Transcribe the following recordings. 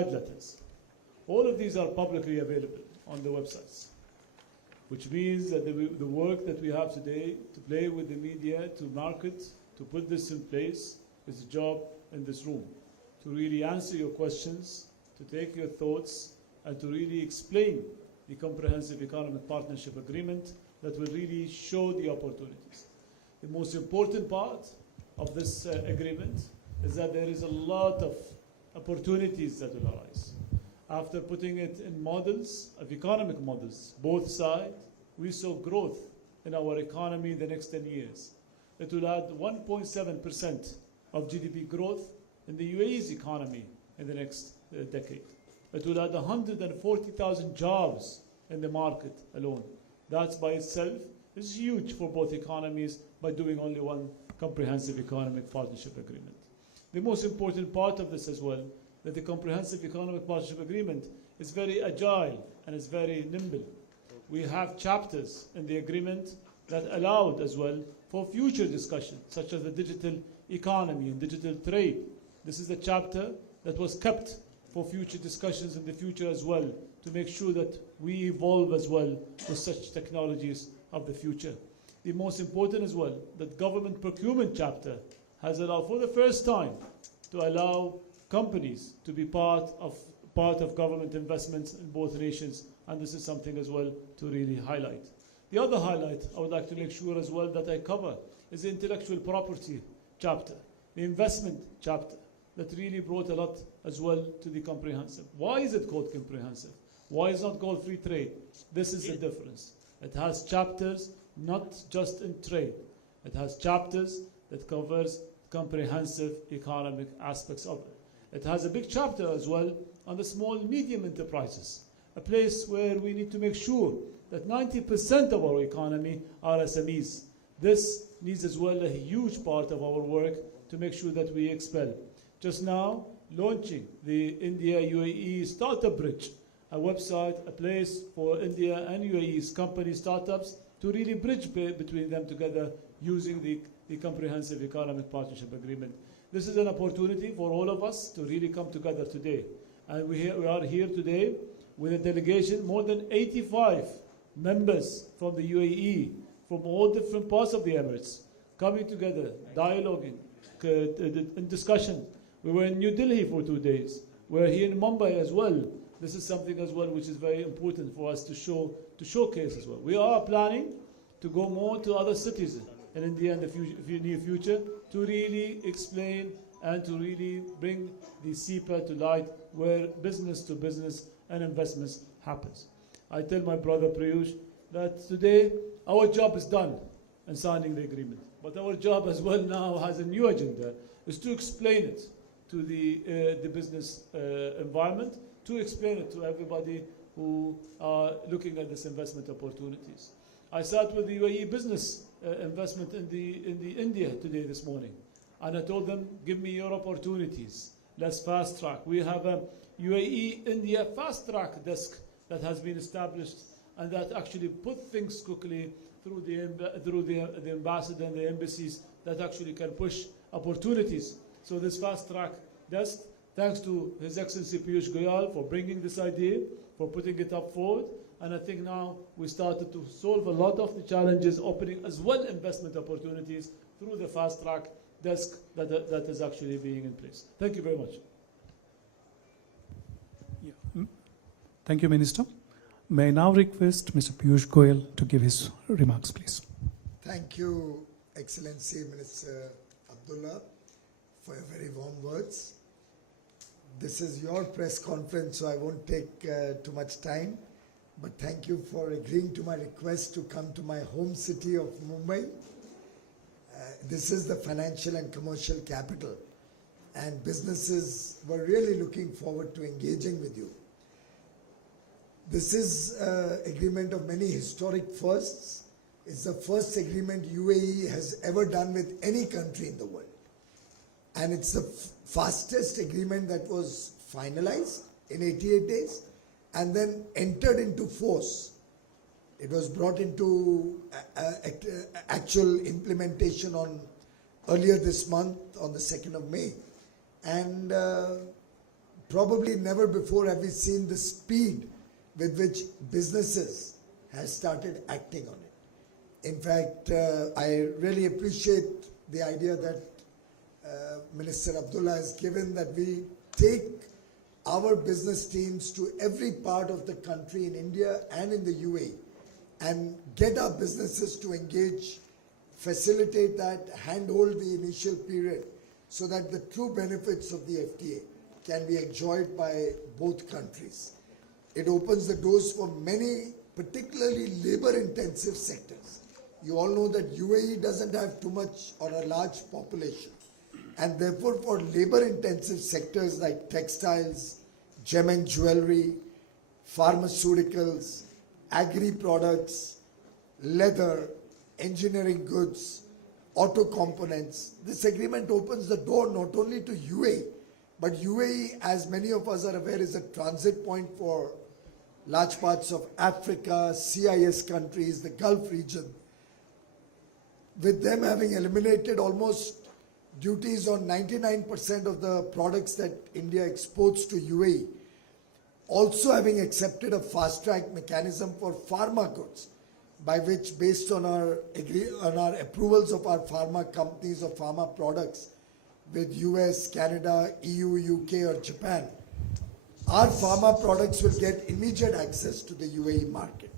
letters. All of these are publicly available on the websites, which means that the work that we have today to play with the media, to market, to put this in place is a job in this room, to really answer your questions, to take your thoughts, and to really explain the Comprehensive Economic Partnership Agreement that will really show the opportunities. The most important part of this agreement is that there is a lot of opportunities that will arise. After putting it in models, of economic models, both sides, we saw growth in our economy the next 10 years. It will add 1.7% of GDP growth in the UAE's economy in the next decade. It will add 140,000 jobs in the market alone. That by itself is huge for both economies by doing only one Comprehensive Economic Partnership Agreement. The most important part of this as well, that the Comprehensive Economic Partnership Agreement is very agile and is very nimble. We have chapters in the agreement that allowed as well for future discussion, such as the digital economy and digital trade. This is a chapter that was kept for future discussions in the future as well, to make sure that we evolve as well with such technologies of the future. The most important as well, that government procurement chapter has allowed for the first time to allow companies to be part of government investments in both nations, and this is something as well to really highlight. The other highlight I would like to make sure as well that I cover is the intellectual property chapter, the investment chapter, that really brought a lot as well to the comprehensive. Why is it called comprehensive? Why is it not called free trade? This is the difference. It has chapters not just in trade. It has chapters that covers comprehensive economic aspects of it. It has a big chapter as well on the small and medium enterprises, a place where we need to make sure that 90% of our economy are SMEs. This needs as well a huge part of our work to make sure that we expel. Just now, launching the India-UAE Startup Bridge, a website, a place for India and UAE's company startups to really bridge between them together using the Comprehensive Economic Partnership Agreement. This is an opportunity for all of us to really come together today. And we are here today with a delegation, more than 85 members from the UAE, from all different parts of the Emirates, coming together, dialoguing, in discussion. We were in New Delhi for 2 days. We're here in Mumbai as well. This is something as well which is very important for us to showcase as well. We are planning to go more to other cities in India in the near future to really explain and to really bring the CEPA to light, where business to business and investments happens. I tell my brother Piyush that today our job is done in signing the agreement, but our job as well now has a new agenda, is to explain it to the business environment, to explain it to everybody who are looking at this investment opportunities. I sat with the UAE business investment in the India today this morning, and I told them, give me your opportunities. Let's fast track. We have a UAE India fast track desk that has been established, and that actually put things quickly through the ambassador and the embassies that actually can push opportunities. So this fast track desk, thanks to His Excellency Piyush Goyal for bringing this idea, for putting it up forward. And I think now we started to solve a lot of the challenges, opening as well investment opportunities through the fast track desk that is actually being in place. Thank you very much. Yeah. Thank you, Minister. May I now request Mr. Piyush Goyal to give his remarks, please. Thank you, Excellency Minister Abdullah, for your very warm words. This is your press conference, so I won't take too much time. But thank you for agreeing to my request to come to my home city of Mumbai. This is the financial and commercial capital, and businesses were really looking forward to engaging with you. This is an agreement of many historic firsts. It's the first agreement UAE has ever done with any country in the world. And it's the fastest agreement that was finalized in 88 days and then entered into force. It was brought into actual implementation earlier this month on the 2nd of May. And probably never before have we seen the speed with which businesses has started acting on it. In fact, I really appreciate the idea that Minister Abdullah has given, that we take our business teams to every part of the country in India and in the UAE and get our businesses to engage, facilitate that, handhold the initial period so that the true benefits of the FTA can be enjoyed by both countries. It opens the doors for many, particularly labor-intensive sectors. You all know that UAE doesn't have too much or a large population. And therefore, for labor-intensive sectors like textiles, gem and jewelry, pharmaceuticals, agri-products, leather, engineering goods, auto components, this agreement opens the door not only to UAE, but UAE, as many of us are aware, is a transit point for large parts of Africa, CIS countries, the Gulf region. With them having eliminated almost duties on 99% of the products that India exports to UAE, also having accepted a fast-track mechanism for pharma goods, by which, based on our approvals of our pharma companies or pharma products with US, Canada, EU, UK or Japan, our pharma products will get immediate access to the UAE market.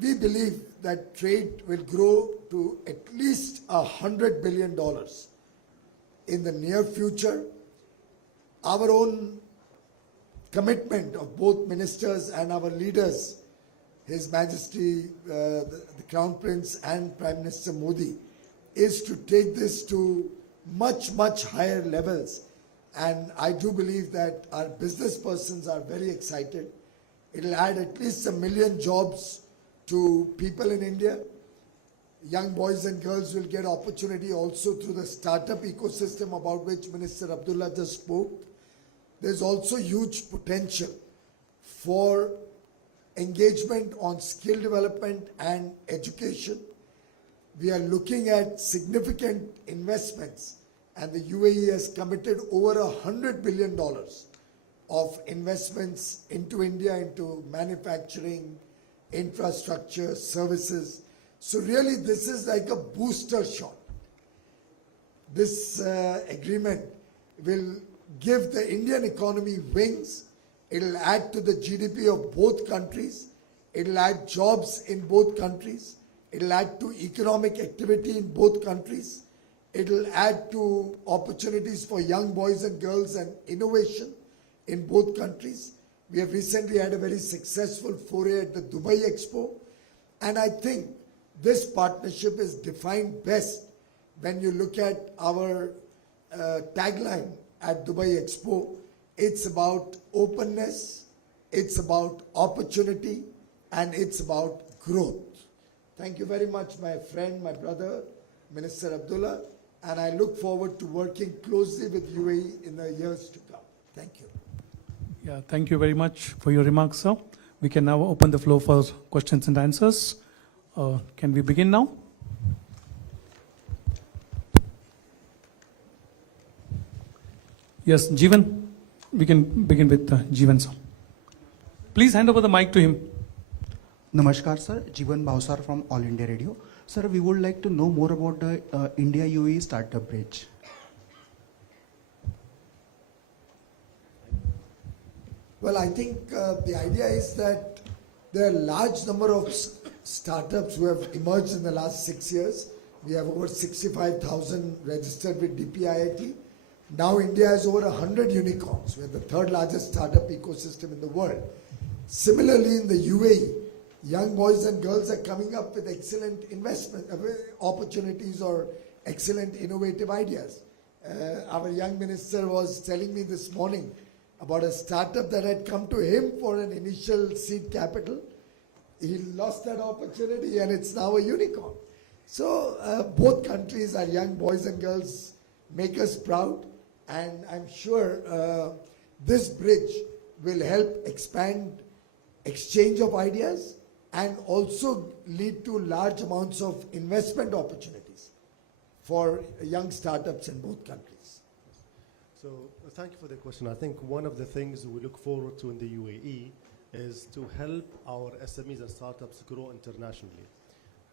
We believe that trade will grow to at least $100 billion in the near future. Our own commitment of both ministers and our leaders, His Majesty, the Crown Prince and Prime Minister Modi, is to take this to much, much higher levels. And I do believe that our business persons are very excited. It'll add at least 1 million jobs to people in India. Young boys and girls will get opportunity also through the startup ecosystem about which Minister Abdullah just spoke. There's also huge potential for engagement on skill development and education. We are looking at significant investments, and the UAE has committed over $100 billion of investments into India, into manufacturing, infrastructure, services. So really this is like a booster shot. This agreement will give the Indian economy wings. It'll add to the GDP of both countries. It'll add jobs in both countries. It'll add to economic activity in both countries. It'll add to opportunities for young boys and girls and innovation in both countries. We have recently had a very successful foray at the Dubai Expo, and I think this partnership is defined best when you look at our tagline at Dubai Expo. It's about openness, it's about opportunity, and it's about growth. Thank you very much, my friend, my brother, Minister Abdullah, and I look forward to working closely with UAE in the years to come. Thank you. Yeah, thank you very much for your remarks, sir. We can now open the floor for questions and answers. Can we begin now? Yes, Jeevan. We can begin with Jeevan, sir. Please hand over the mic to him. Namaskar, sir. Jeevan Bhavsar from All India Radio. Sir, we would like to know more about the India-UAE Startup Bridge. Well, I think the idea is that there are a large number of startups who have emerged in the last 6 years. We have over 65,000 registered with DPIIT. Now India has over 100 unicorns. We are the third largest startup ecosystem in the world. Similarly, in the UAE, young boys and girls are coming up with excellent investment opportunities or excellent innovative ideas. Our young minister was telling me this morning about a startup that had come to him for an initial seed capital. He lost that opportunity and it's now a unicorn. So both countries, our young boys and girls, make us proud, and I'm sure this bridge will help expand exchange of ideas and also lead to large amounts of investment opportunities for young startups in both countries. So Thank you for the question. I think one of the things we look forward to in the UAE is to help our SMEs and startups grow internationally.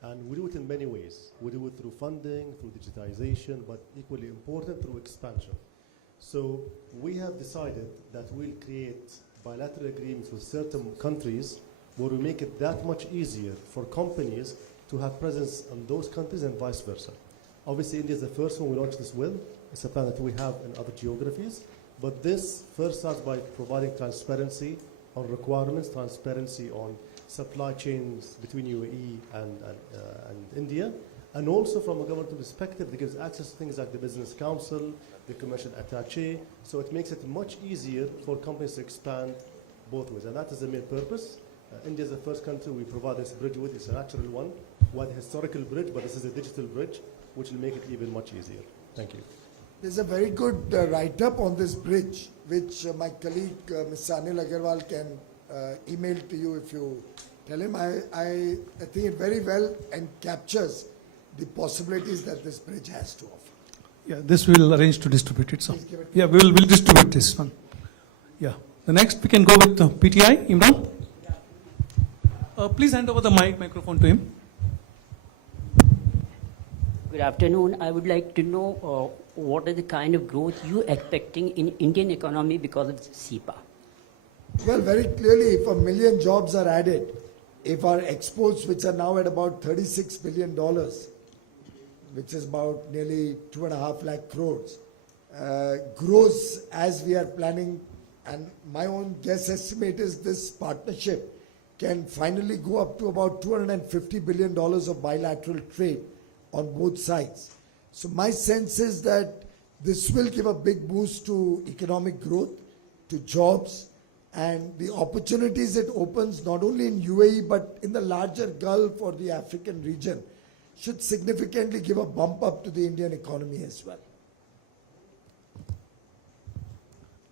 And we do it in many ways. We do it through funding, through digitization, but equally important, through expansion. So we have decided that we'll create bilateral agreements with certain countries where we make it that much easier for companies to have presence in those countries and vice versa. Obviously, India is the first one we launched this with. It's a plan that we have in other geographies. But this first starts by providing transparency on requirements, transparency on supply chains between UAE and India, and also from a government perspective that gives access to things like the Business Council, the Commercial Attaché, so it makes it much easier for companies to expand both ways, and that is the main purpose. India is the first country we provide this bridge with. It's a natural one, one historical bridge, but this is a digital bridge, which will make it even much easier. Thank you. There's a very good write-up on this bridge, which my colleague, Mr. Anil Agarwal, can email to you if you tell him. I think it very well and captures the possibilities that this bridge has to offer. Yeah, this we'll arrange to distribute it. So, Please give it. yeah, we'll distribute this one. Yeah. The next we can go with PTI, Imran. Please hand over the microphone to him. Good afternoon. I would like to know what is the kind of growth you expecting in Indian economy because of SEPA? Well, very clearly, if 1 million jobs are added, if our exports, which are now at about $36 billion, which is about nearly 2.5 lakh crores, grows as we are planning, and my own guess estimate is this partnership can finally go up to about $250 billion of bilateral trade on both sides. So my sense is that this will give a big boost to economic growth, to jobs, and the opportunities it opens not only in UAE but in the larger Gulf or the African region should significantly give a bump up to the Indian economy as well.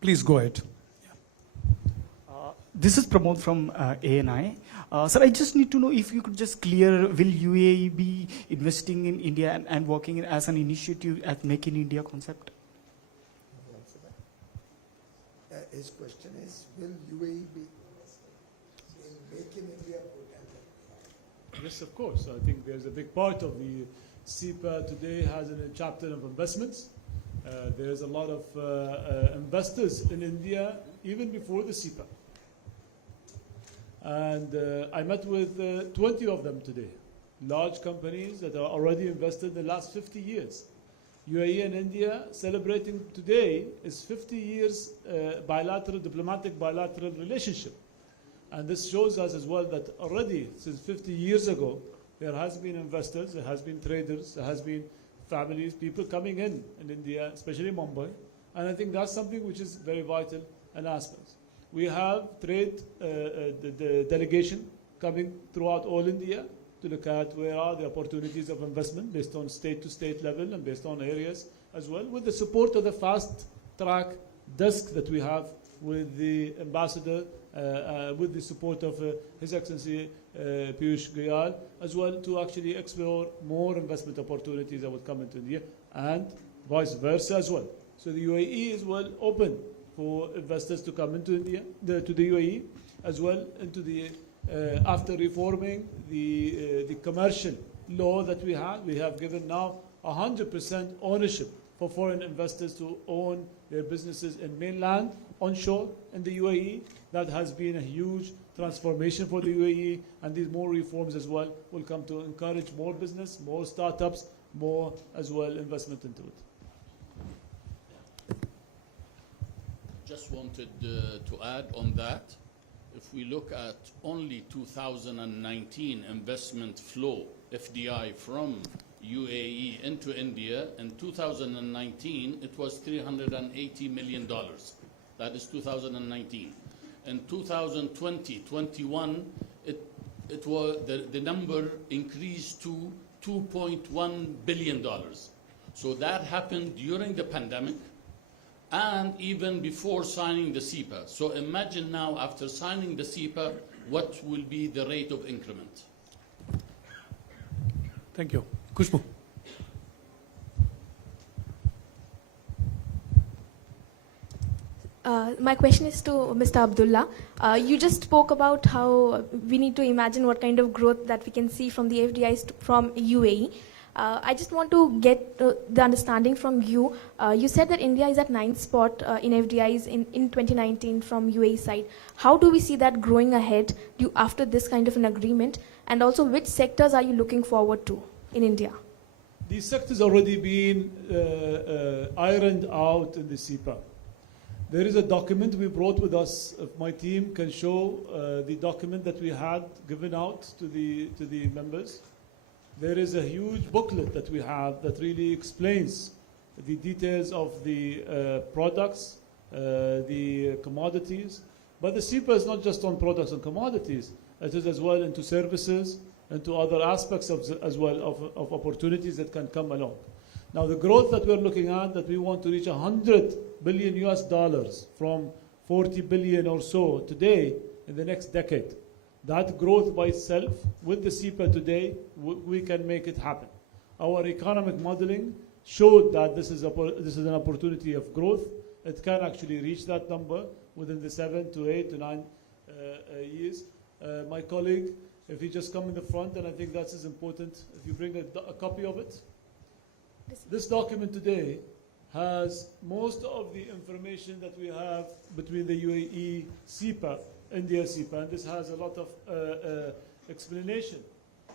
Please go ahead. This is Pramod from ANI. Sir, I just need to know if you could just clear, will UAE be investing in India and working as an initiative at Make in India concept? His question is, will UAE be in Make in India program? Yes, of course. I think there's a big part of the SEPA today has a chapter of investments. There's a lot of investors in India even before the SEPA. And I met with 20 of them today, large companies that are already invested in the last 50 years. UAE and India celebrating today is 50 years diplomatic bilateral relationship. And this shows us as well that already since 50 years ago, there has been investors, there has been traders, there has been families, people coming in India, especially Mumbai. And I think that's something which is very vital and aspect. We have trade the delegation coming throughout all India to look at where are the opportunities of investment based on state-to-state level and based on areas as well, with the support of the fast-track desk that we have with the ambassador, with the support of His Excellency Piyush Goyal, as well to actually explore more investment opportunities that would come into India and vice versa as well. So the UAE is well open for investors to come into India, to the UAE, as well into the, after reforming the commercial law that we have given now 100% ownership for foreign investors to own their businesses in mainland, onshore in the UAE. That has been a huge transformation for the UAE, and these more reforms as well will come to encourage more business, more startups, more as well investment into it. Just wanted to add on that. If we look at only 2019 investment flow, FDI from UAE into India, in 2019 it was $380 million. That is 2019. In 2020-21, it was the number increased to $2.1 billion. So that happened during the pandemic and even before signing the SEPA. So imagine now, after signing the SEPA, what will be the rate of increment? Thank you. Kushbu. My question is to Mr. Abdullah. You just spoke about how we need to imagine what kind of growth that we can see from the FDIs from UAE. I just want to get the understanding from you. You said that India is at 9th spot in FDIs in 2019 from UAE side. How do we see that growing ahead after this kind of an agreement? And also, which sectors are you looking forward to in India? These sectors already been ironed out in the CEPA. There is a document we brought with us. If my team can show the document that we had given out to the members. There is a huge booklet that we have that really explains the details of the products, the commodities. But the CEPA is not just on products and commodities. It is as well into services, into other aspects as well of opportunities that can come along. Now the growth that we're looking at, that we want to reach 100 billion US dollars from 40 billion or so today in the next decade. That growth by itself, with the CEPA today, we can make it happen. Our economic modeling showed that this is an opportunity of growth. It can actually reach that number within the 7 to 8 to 9 years. My colleague, if he just come in the front, and I think that's as important, if you bring a copy of it. This document today has most of the information that we have between the UAE CEPA, India CEPA, and this has a lot of explanation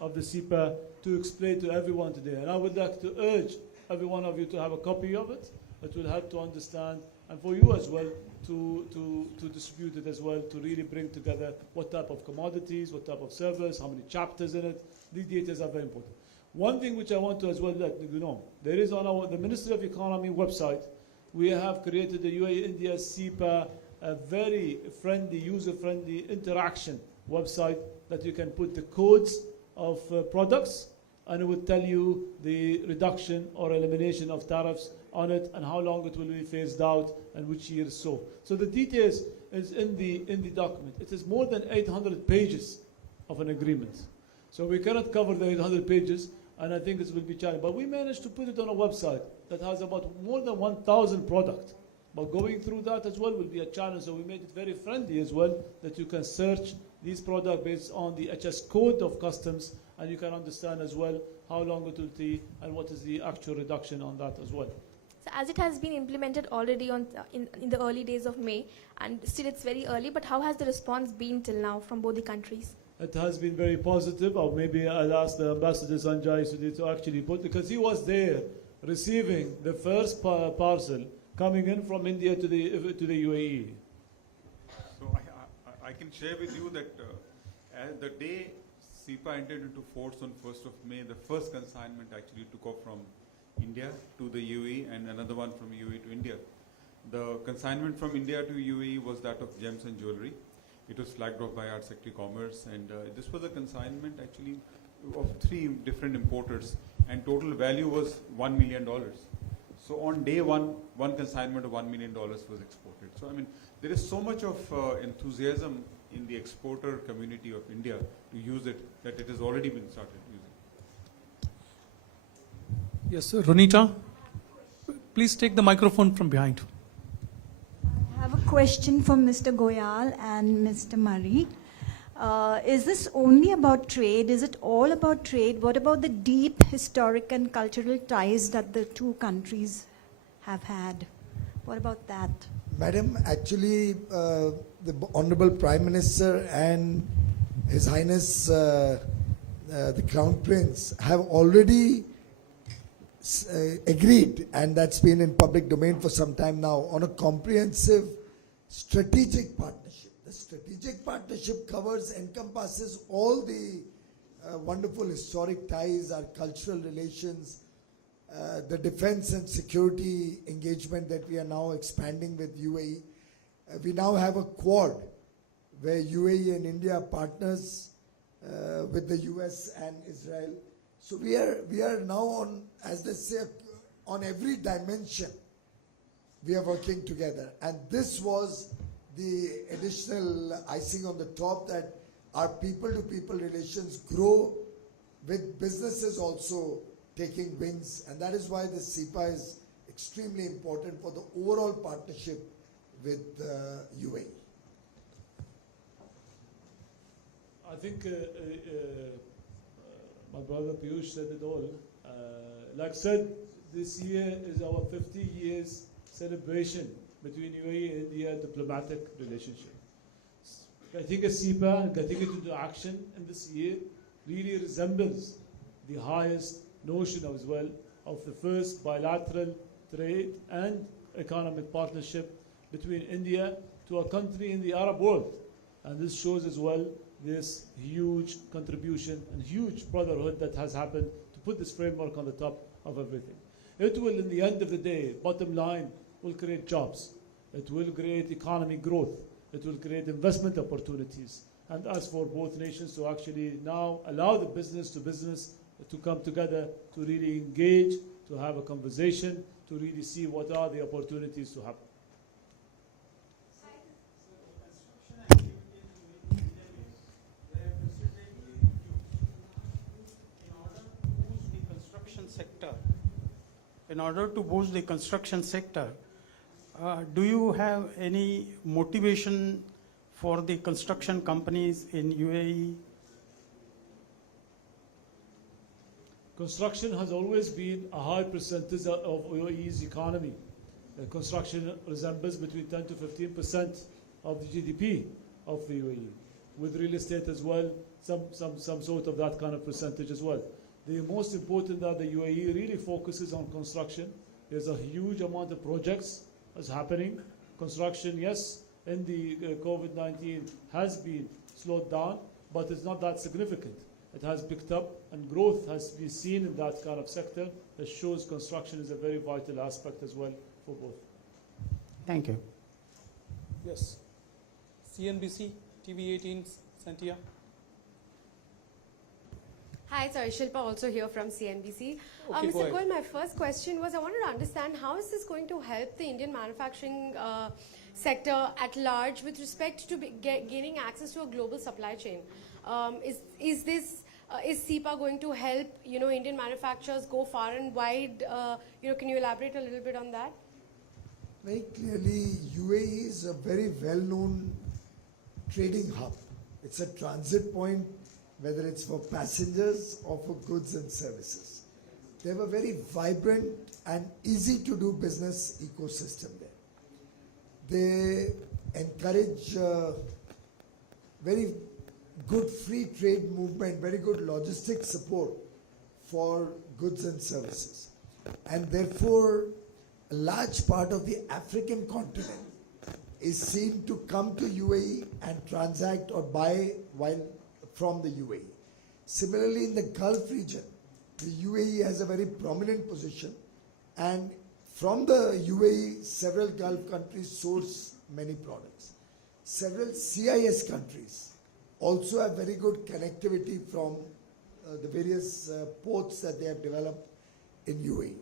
of the CEPA to explain to everyone today. And I would like to urge every one of you to have a copy of it. It will help to understand, and for you as well to distribute it as well, to really bring together what type of commodities, what type of service, how many chapters in it. These details are very important. One thing which I want to as well let you know, there is on the Ministry of Economy website, we have created the UAE India CEPA, a very friendly, user-friendly interaction website that you can put the codes of products, and it will tell you the reduction or elimination of tariffs on it and how long it will be phased out and which year so. So the details is in the document. It is more than 800 pages of an agreement. So we cannot cover the 800 pages, and I think this will be challenging. But we managed to put it on a website that has about more than 1,000 products. But going through that as well will be a challenge, so we made it very friendly as well, that you can search these products based on the HS code of customs, and you can understand as well how long it will take and what is the actual reduction on that as well. So as it has been implemented already in the early days of May, and still it's very early, but how has the response been till now from both the countries? It has been very positive, or maybe I'll ask the Ambassador Sanjay Sudhi to actually put, because he was there receiving the first parcel coming in from India to the UAE. So I can share with you that as the day CEPA entered into force on 1st of May, the first consignment actually took off from India to the UAE and another one from UAE to India. The consignment from India to UAE was that of gems and jewelry. It was flagged off by our Secretary of Commerce, and this was a consignment actually of 3 different importers, and total value was $1 million. So on day one consignment of $1 million was exported. So I mean, there is so much of enthusiasm in the exporter community of India to use it that it has already been started using. Yes, sir. Ronita, please take the microphone from behind. I have a question for Mr. Goyal and Mr. Murray. Is this only about trade? Is it all about trade? What about the deep historic and cultural ties that the two countries have had? What about that? Madam, actually, the Honorable Prime Minister and His Highness the Crown Prince have already agreed, and that's been in public domain for some time now, on a comprehensive strategic partnership. The strategic partnership encompasses all the wonderful historic ties, our cultural relations, the defense and security engagement that we are now expanding with UAE. We now have a quad where UAE and India are partners with the US and Israel. So we are now on, as they say, on every dimension we are working together. And this was the additional icing on the top, that our people-to-people relations grow with businesses also taking wings. And that is why the CEPA is extremely important for the overall partnership with UAE? I think my brother Piyush said it all. Like I said, this year is our 50 years celebration between UAE and India diplomatic relationship. Getting a SEPA and getting it into action in this year really resembles the highest notion as well of the first bilateral trade and economic partnership between India to a country in the Arab world. And this shows as well this huge contribution and huge brotherhood that has happened to put this framework on the top of everything. It will, in the end of the day, bottom line, will create jobs. It will create economy growth. It will create investment opportunities. And as for both nations to actually now allow the business to come together, to really engage, to have a conversation, to really see what are the opportunities to happen. In order to boost the construction sector, do you have any motivation for the construction companies in UAE? Construction has always been a high percentage of UAE's economy. Construction resembles between 10 to 15% of the GDP of the UAE, with real estate as well, some sort of that kind of percentage as well. The most important that the UAE really focuses on construction. There's a huge amount of projects that's happening. Construction, yes, in the COVID-19 has been slowed down, but it's not that significant. It has picked up, and growth has been seen in that kind of sector. That shows construction is a very vital aspect as well for both. Thank you. Yes. CNBC, TV 18, Santia. Hi, sorry, Shilpa also here from CNBC. Okay, Mr. Goyal, my first question was I wanted to understand how is this going to help the Indian manufacturing sector at large with respect to gaining access to a global supply chain? Is SEPA going to help Indian manufacturers go far and wide? Can you elaborate a little bit on that? Very clearly, UAE is a very well-known trading hub. It's a transit point, whether it's for passengers or for goods and services. They have a very vibrant and easy to do business ecosystem there. They encourage very good free trade movement, very good logistic support for goods and services. And therefore, a large part of the African continent is seen to come to UAE and transact or buy from the UAE. Similarly, in the Gulf region, the UAE has a very prominent position, and from the UAE, several Gulf countries source many products. Several CIS countries also have very good connectivity from the various ports that they have developed in UAE.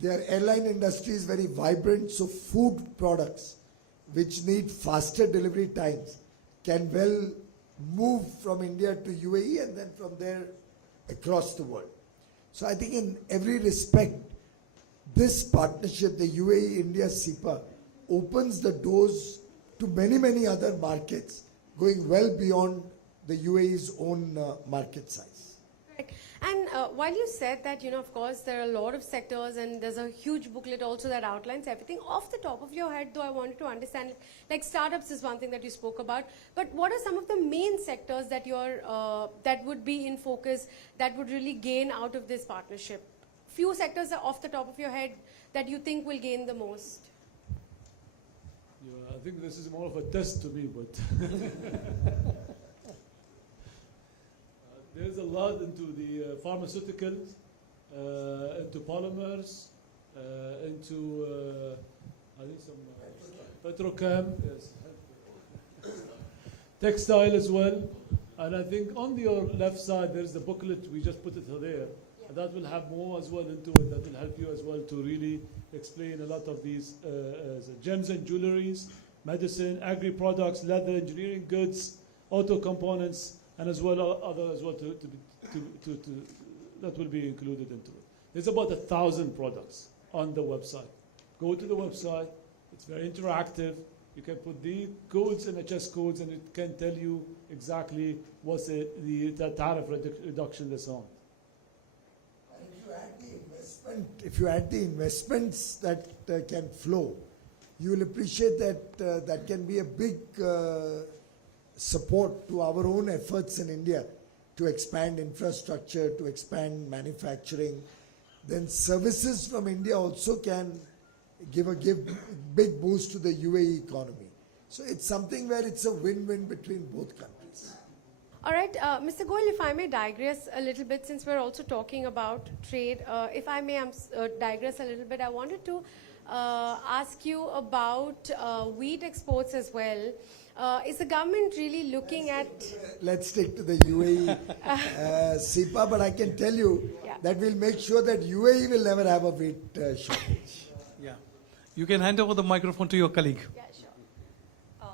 Their airline industry is very vibrant, so food products which need faster delivery times can well move from India to UAE and then from there across the world. So I think in every respect, this partnership, the UAE-India SEPA, opens the doors to many, many other markets, going well beyond the UAE's own market size. Right. And while you said that, of course, there are a lot of sectors and there's a huge booklet also that outlines everything. Off the top of your head, though, I wanted to understand, like startups is one thing that you spoke about, but what are some of the main sectors that that would be in focus, that would really gain out of this partnership? Few sectors are off the top of your head that you think will gain the most. Yeah, I think this is more of a test to me, but there's a lot into the pharmaceuticals, into polymers, into I think some petrochem, yes, textile as well. And I think on your left side there's the booklet, we just put it there. And that will have more as well into it, that will help you as well to really explain a lot of these gems and jewelries, medicine, agri-products, leather, engineering goods, auto components, and as well other as well that will be included into it. There's about 1,000 products on the website. Go to the website, It's very interactive. You can put the codes in the chess codes and it can tell you exactly what's the tariff reduction and so on. If you add the investments that can flow, you will appreciate that that can be a big support to our own efforts in India to expand infrastructure, to expand manufacturing. Then services from India also can give big boost to the UAE economy. So it's something where it's a win-win between both countries. All right, Mr. Goyal, if I may digress a little bit, since we're also talking about trade, if I may digress a little bit, I wanted to ask you about wheat exports as well. Is the government really looking at... Let's stick to the UAE SEPA, but I can tell you that we'll make sure that UAE will never have a wheat shortage. Yeah. You can hand over the microphone to your colleague. Yeah, sure.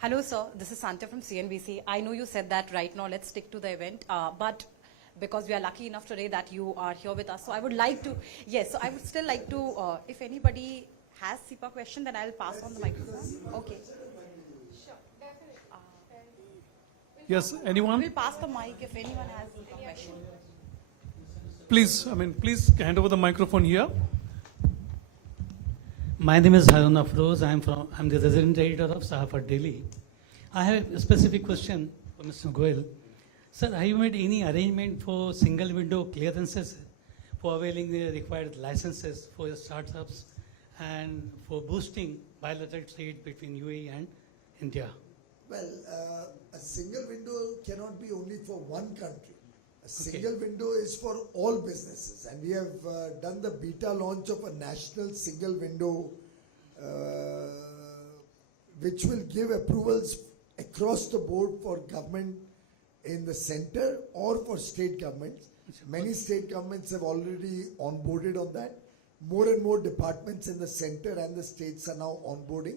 Hello, sir. This is Santa from CNBC. I know you said that right now, let's stick to the event. But because we are lucky enough today that you are here with us, so I would like to, yes, so I would still like to, if anybody has SEPA question, then I'll pass on the microphone. Okay. Sure, definitely. Yes, anyone? We'll pass the mic if anyone has a question. Please, please hand over the microphone here. My name is Harun Afroz. I'm the resident editor of Sabha, Delhi. I have a specific question for Mr. Goyal. Sir, have you made any arrangement for single window clearances for availing the required licenses for your startups and for boosting bilateral trade between UAE and India? Well, a single window cannot be only for one country. A single window is for all businesses, and we have done the beta launch of a national single window which will give approvals across the board for government in the center or for state governments. Many state governments have already onboarded on that. More and more departments in the center and the states are now onboarding.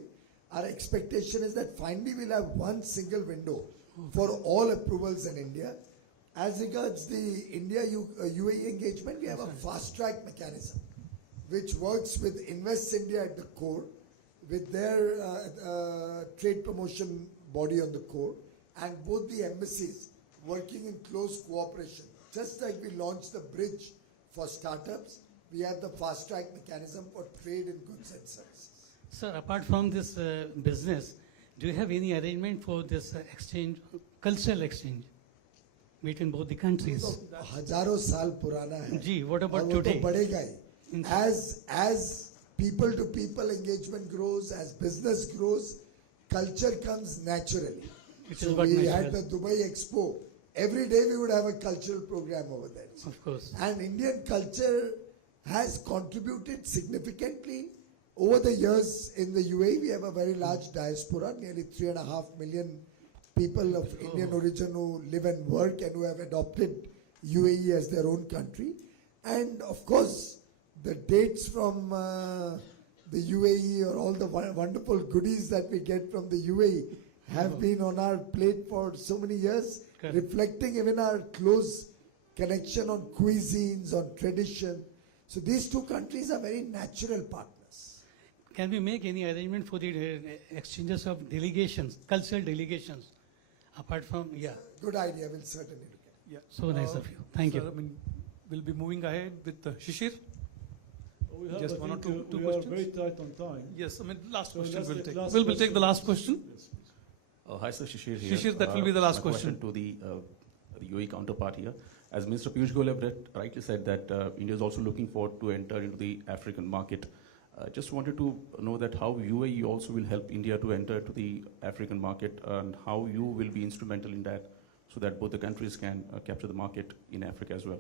Our expectation is that finally we'll have one single window for all approvals in India. As regards the India-UAE engagement, we have a fast-track mechanism which works with Invest India at the core, with their trade promotion body on the core, and both the embassies working in close cooperation. Just like we launched the bridge for startups, we have the fast-track mechanism for trade in goods and services. Sir, apart from this business, do you have any arrangement for this exchange, cultural exchange between both the countries? हजारों साल पुराना है. जी, what about और वो today? तो बढ़ेगा ही. As people to people engagement grows, as business grows, culture comes naturally. So we had the Dubai Expo. Every day we would have a cultural program over there. Of course. And Indian culture has contributed significantly over the years in the UAE. We have a very large diaspora, nearly 3.5 million people of Indian origin who live and work and who have adopted UAE as their own country. And of course, the dates from the UAE or all the wonderful goodies that we get from the UAE have been on our plate for so many years, reflecting even our close connection on cuisines, on tradition. So these two countries are very natural partners. Can we make any arrangement for the exchanges of delegations, cultural delegations, apart from, Good idea, we'll certainly look at it. Yeah. So nice of you. Thank sir, you. We'll be moving ahead with Shishir. We have, Just I one or think, two we questions. are very tight on time. Yes, last So question let's we'll take take. last We'll take question. the last question. Yes, Hi, sir, Shishir here. Shishir, that will be the last my question. to the UAE counterpart here. As Mr. Piyush Goyal rightly said that India is also looking forward to enter into the African market. Just wanted to know that how UAE also will help India to enter to the African market and how you will be instrumental in that so that both the countries can capture the market in Africa as well.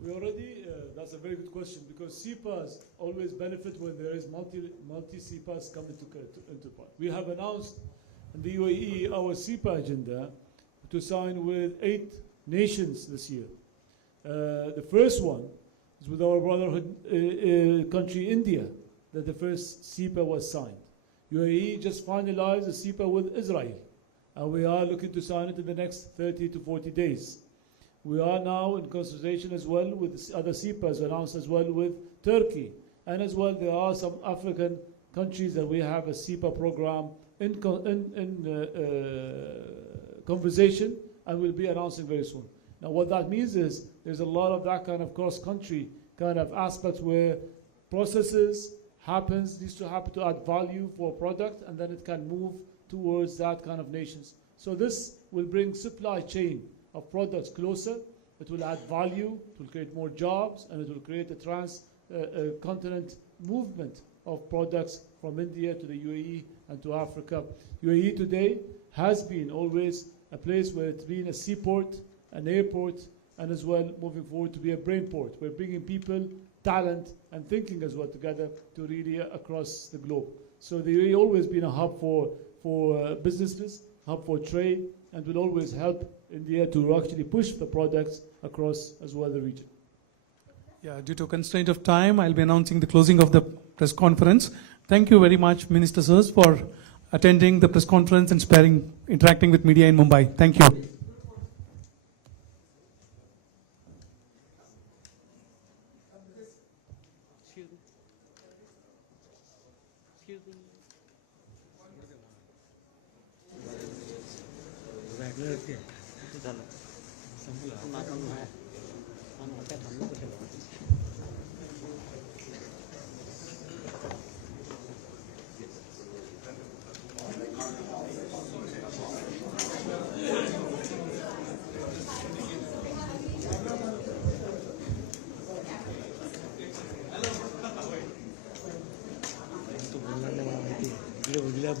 We already, that's a very good question, because CEPAs always benefit when there is multi-CEPAs come into part. We have announced in the UAE our CEPA agenda to sign with 8 nations this year. The first one is with our brotherhood country India, that the first CEPA was signed. UAE just finalized the CEPA with Israel, and we are looking to sign it in the next 30 to 40 days. We are now in consultation as well with other CEPAs announced as well with Turkey, and as well there are some African countries that we have a SEPA program in conversation, and we'll be announcing very soon. Now what that means is there's a lot of that kind of cross-country kind of aspects where processes needs to happen to add value for a product, and then it can move towards that kind of nations. So this will bring supply chain of products closer. It will add value, it will create more jobs, and it will create a trans-continent movement of products from India to the UAE and to Africa. UAE today has been always a place where it's been a seaport, an airport, and as well moving forward to be a brain port. We're bringing people, talent, and thinking as well together to really across the globe. So the UAE always been a hub for businesses, hub for trade, and will always help India to actually push the products across as well the region. Yeah, due to constraint of time, I'll be announcing the closing of the press conference. Thank you very much, Minister Sirs, for attending the press conference and interacting with media in Mumbai. Thank you.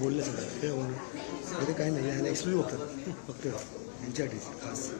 बोलले सगळं काही नाही ह्याला exclude होतात फक्त यांच्यासाठी खास